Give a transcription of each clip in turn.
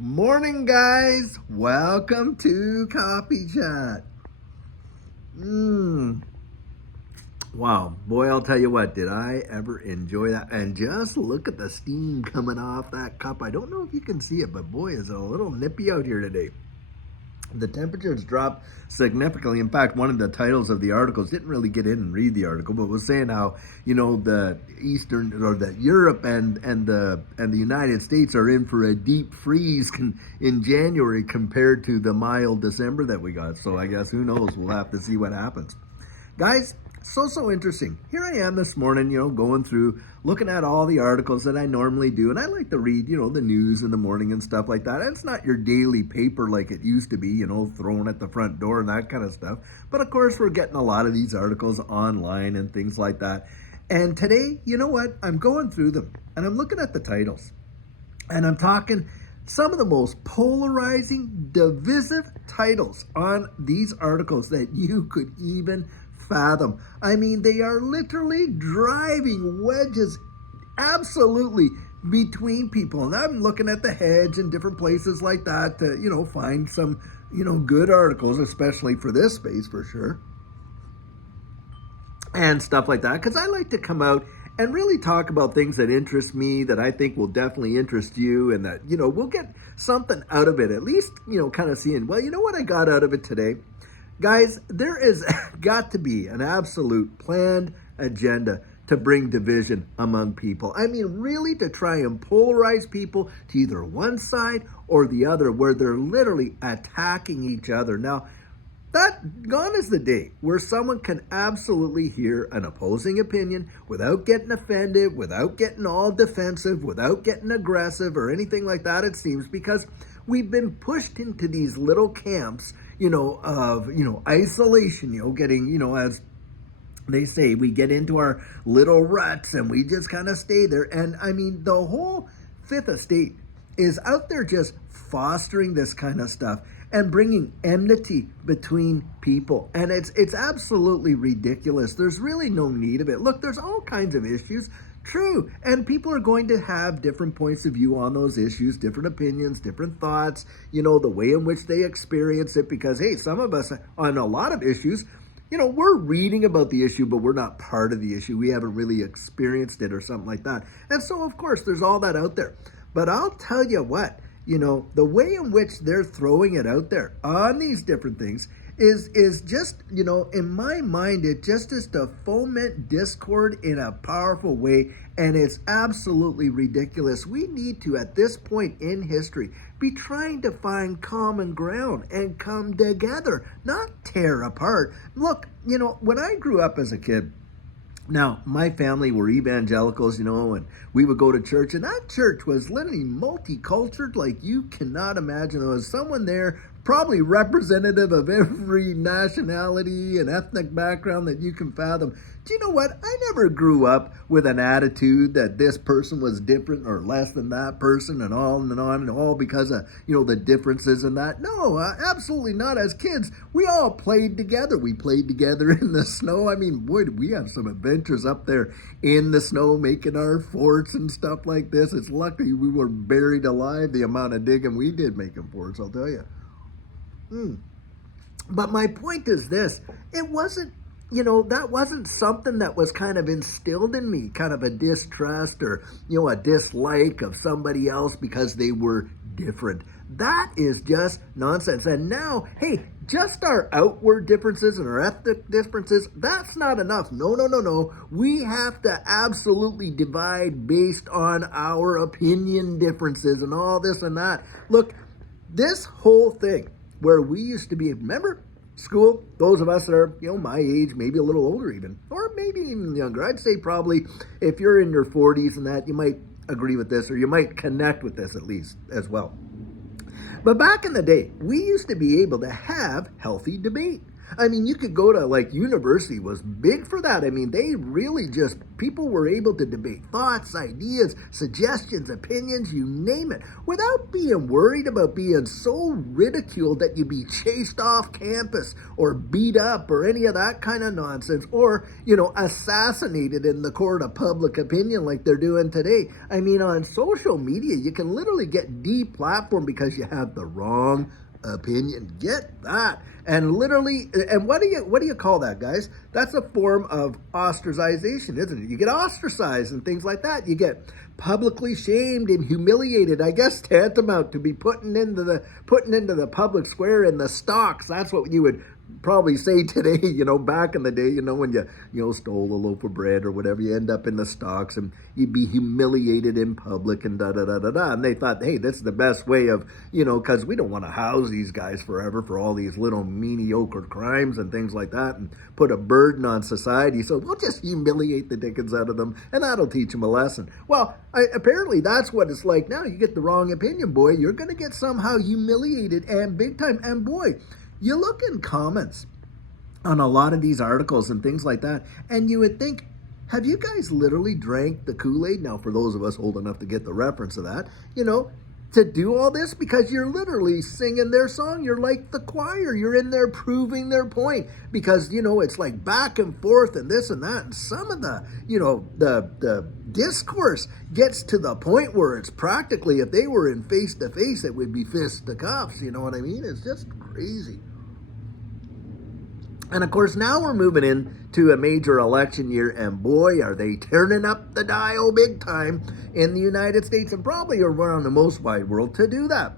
Morning, guys. Welcome to Coffee Chat. Wow, boy, I'll tell you what, did I ever enjoy that. And just look at the steam coming off that cup. I don't know if you can see it, but boy, is it a little nippy out here today. The temperatures dropped significantly. In fact, one of the titles of the articles, didn't really get in and read the article, but was saying how, the Eastern, or that Europe and the United States are in for a deep freeze in January compared to the mild December that we got. So I guess who knows, we'll have to see what happens. Guys, so interesting. Here I am this morning, going through, looking at all the articles that I normally do. And I like to read, the news in the morning and stuff like that. And it's not your daily paper like it used to be, thrown at the front door and that kind of stuff. But of course, we're getting a lot of these articles online and things like that. And today, you know what? I'm going through them and I'm looking at the titles. And I'm talking some of the most polarizing, divisive titles on these articles that you could even fathom. I mean, they are literally driving wedges absolutely between people. And I'm looking at the hedge and different places like that to, find some, good articles, especially for this space for sure. And stuff like that, because I like to come out and really talk about things that interest me, that I think will definitely interest you, and that, we'll get something out of it, at least, kind of seeing, well, you know what I got out of it today? Guys, there is got to be an absolute planned agenda to bring division among people. I mean, really to try and polarize people to either one side or the other, where they're literally attacking each other. Now, that gone is the day where someone can absolutely hear an opposing opinion without getting offended, without getting all defensive, without getting aggressive or anything like that, it seems, because we've been pushed into these little camps, of, isolation, getting, as they say, we get into our little ruts and we just kind of stay there. And I mean, the whole Fifth Estate is out there just fostering this kind of stuff and bringing enmity between people. And it's absolutely ridiculous. There's really no need of it. Look, there's all kinds of issues. True. And people are going to have different points of view on those issues, different opinions, different thoughts, the way in which they experience it. Because, hey, some of us on a lot of issues, we're reading about the issue, but we're not part of the issue. We haven't really experienced it or something like that. And so, of course, there's all that out there. But I'll tell you what, the way in which they're throwing it out there on these different things is just, in my mind, it just is to foment discord in a powerful way. And it's absolutely ridiculous. We need to, at this point in history, be trying to find common ground and come together, not tear apart. Look, when I grew up as a kid, now, my family were evangelicals, and we would go to church, and that church was literally multicultural like you cannot imagine. There was someone there, probably representative of every nationality and ethnic background that you can fathom. Do you know what? I never grew up with an attitude that this person was different or less than that person and on and all because of, the differences in that. No, absolutely not. As kids, we all played together. We played together in the snow. I mean, boy, did we have some adventures up there in the snow making our forts and stuff like this. It's lucky we were buried alive the amount of digging we did making forts, I'll tell you. But my point is this, it wasn't, that wasn't something that was kind of instilled in me, kind of a distrust or, a dislike of somebody else because they were different. That is just nonsense. And now, hey, just our outward differences and our ethnic differences, that's not enough. No. We have to absolutely divide based on our opinion differences and all this and that. Look, this whole thing where we used to be, remember, school, those of us that are, my age, maybe a little older even, or maybe even younger. I'd say probably if you're in your 40s and that, you might agree with this, or you might connect with this at least as well. But back in the day, we used to be able to have healthy debate. I mean, you could go to like university was big for that. I mean, they really just, people were able to debate thoughts, ideas, suggestions, opinions, you name it, without being worried about being so ridiculed that you'd be chased off campus or beat up or any of that kind of nonsense, or, assassinated in the court of public opinion like they're doing today. I mean, on social media, you can literally get deplatformed because you have the wrong opinion. Get that. And literally, and what do you call that, guys? That's a form of ostracization, isn't it? You get ostracized and things like that. You get publicly shamed and humiliated. I guess tantamount to be putting into the public square in the stocks. That's what you would probably say today, back in the day, when you stole a loaf of bread or whatever, you end up in the stocks and you'd be humiliated in public and da-da-da-da-da. And they thought, hey, this is the best way of, because we don't want to house these guys forever for all these little mediocre crimes and things like that and put a burden on society. So we'll just humiliate the dickens out of them and that'll teach them a lesson. Well, apparently that's what it's like now. You get the wrong opinion, boy, you're going to get somehow humiliated and big time. And boy, you look in comments on a lot of these articles and things like that, and you would think, have you guys literally drank the Kool-Aid? Now, for those of us old enough to get the reference of that, to do all this, because you're literally singing their song. You're like the choir. You're in there proving their point because, it's like back and forth and this and that. And some of the, the discourse gets to the point where it's practically, if they were in face-to-face, it would be fist to cuffs. You know what I mean? It's just crazy. And of course, now we're moving into a major election year, and boy, are they turning up the dial big time in the United States and probably around the most wide world to do that.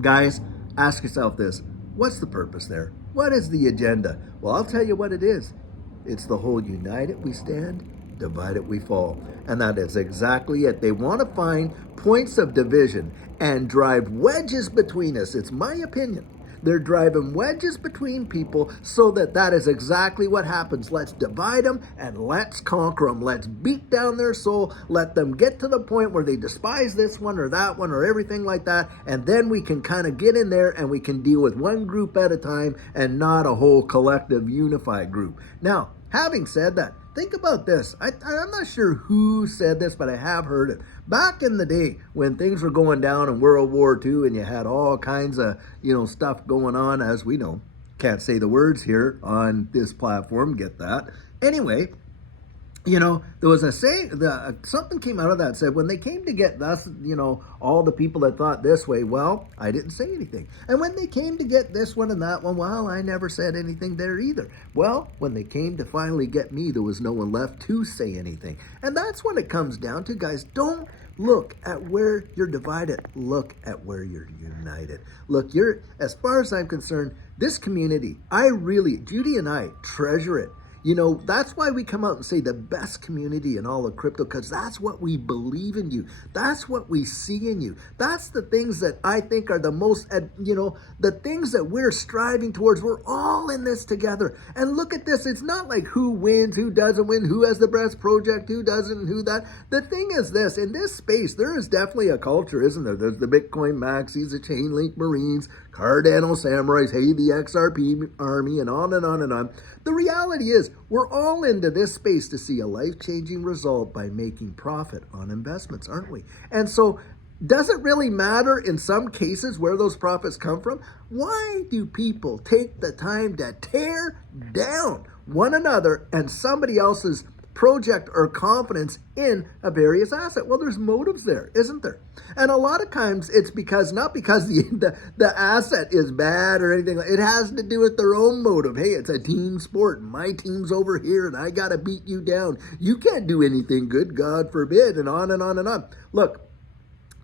Guys, ask yourself this. What's the purpose there? What is the agenda? Well, I'll tell you what it is. It's the whole united we stand, divided we fall. And that is exactly it. They want to find points of division and drive wedges between us. It's my opinion. They're driving wedges between people so that is exactly what happens. Let's divide them and let's conquer them. Let's beat down their soul. Let them get to the point where they despise this one or that one or everything like that. And then we can kind of get in there and we can deal with one group at a time and not a whole collective unified group. Now, having said that, think about this. I'm not sure who said this, but I have heard it. Back in the day when things were going down in World War II and you had all kinds of, stuff going on, as we know. Can't say the words here on this platform, get that. Anyway, there was a saying, something came out of that said, when they came to get us, all the people that thought this way, well, I didn't say anything. And when they came to get this one and that one, well, I never said anything there either. Well, when they came to finally get me, there was no one left to say anything. And that's what it comes down to, guys. Don't look at where you're divided. Look at where you're united. Look, as far as I'm concerned, this community, Judy and I treasure it. That's why we come out and say the best community in all of crypto, because that's what we believe in you. That's what we see in you. That's the things that I think are the most, the things that we're striving towards. We're all in this together. And look at this. It's not like who wins, who doesn't win, who has the best project, who doesn't, who that. The thing is this, in this space, there is definitely a culture, isn't there? There's the Bitcoin Maxis, the Chainlink Marines, Cardano Samurais, hey, the XRP Army, and on and on and on. The reality is, we're all into this space to see a life-changing result by making profit on investments, aren't we? And so, does it really matter in some cases where those profits come from? Why do people take the time to tear down one another and somebody else's project or confidence in a various asset? Well, there's motives there, isn't there? And a lot of times it's not because the asset is bad or anything. It has to do with their own motive. Hey, it's a team sport and my team's over here and I got to beat you down. You can't do anything good, God forbid, and on and on and on. Look,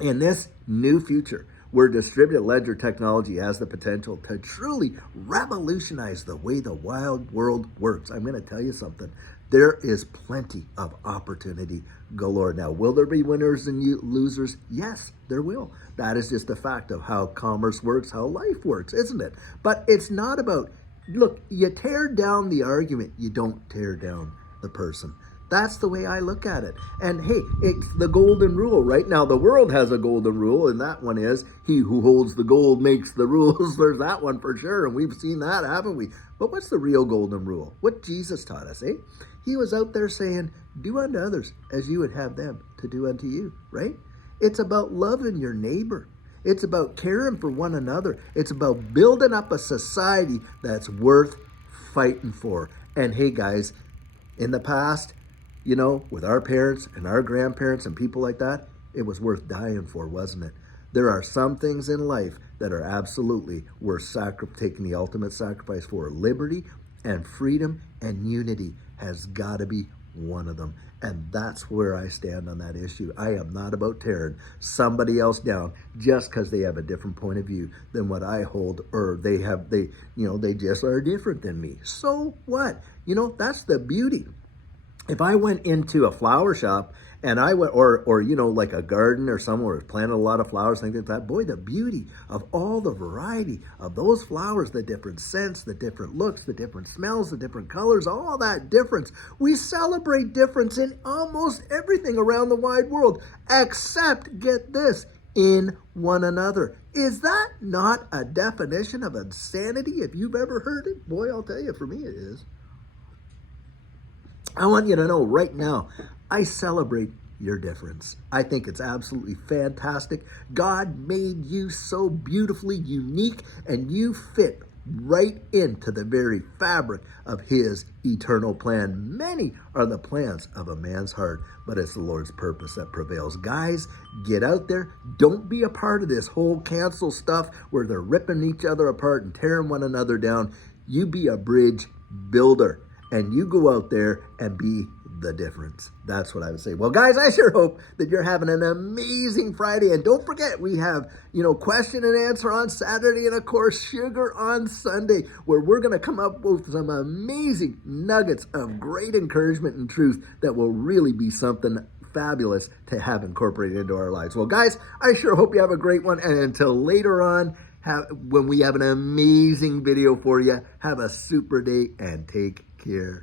in this new future, where distributed ledger technology has the potential to truly revolutionize the way the wild world works, I'm going to tell you something. There is plenty of opportunity galore. Now, will there be winners and losers? Yes, there will. That is just a fact of how commerce works, how life works, isn't it? But it's not about, look, you tear down the argument, you don't tear down the person. That's the way I look at it. And hey, it's the golden rule. Right now, the world has a golden rule, and that one is he who holds the gold makes the rules. There's that one for sure, and we've seen that, haven't we? But what's the real golden rule? What Jesus taught us, eh? He was out there saying, do unto others as you would have them to do unto you, right? It's about loving your neighbor. It's about caring for one another. It's about building up a society that's worth fighting for. And hey, guys, in the past, you know, with our parents and our grandparents and people like that, it was worth dying for, wasn't it? There are some things in life that are absolutely worth taking the ultimate sacrifice for. Liberty and freedom and unity has got to be one of them. And that's where I stand on that issue. I am not about tearing somebody else down just because they have a different point of view than what I hold, or they just are different than me. So what? You know, that's the beauty. If I went into a flower shop and I went, or you know, like a garden or somewhere planted a lot of flowers, things like that, boy, the beauty of all the variety of those flowers, the different scents, the different looks, the different smells, the different colors, all that difference. We celebrate difference in almost everything around the wide world, except, get this, in one another. Is that not a definition of insanity? If you've ever heard it, boy, I'll tell you, for me it is. I want you to know right now, I celebrate your difference. I think it's absolutely fantastic. God made you so beautifully unique, and you fit right into the very fabric of his eternal plan. Many are the plans of a man's heart, but it's the Lord's purpose that prevails. Guys, get out there. Don't be a part of this whole cancel stuff where they're ripping each other apart and tearing one another down. You be a bridge builder. And you go out there and be the difference. That's what I would say. Well, guys, I sure hope that you're having an amazing Friday. And don't forget, we have, question and answer on Saturday, and of course, sugar on Sunday, where we're going to come up with some amazing nuggets of great encouragement and truth that will really be something fabulous to have incorporated into our lives. Well, guys, I sure hope you have a great one. And until later on, when we have an amazing video for you, have a super day and take care.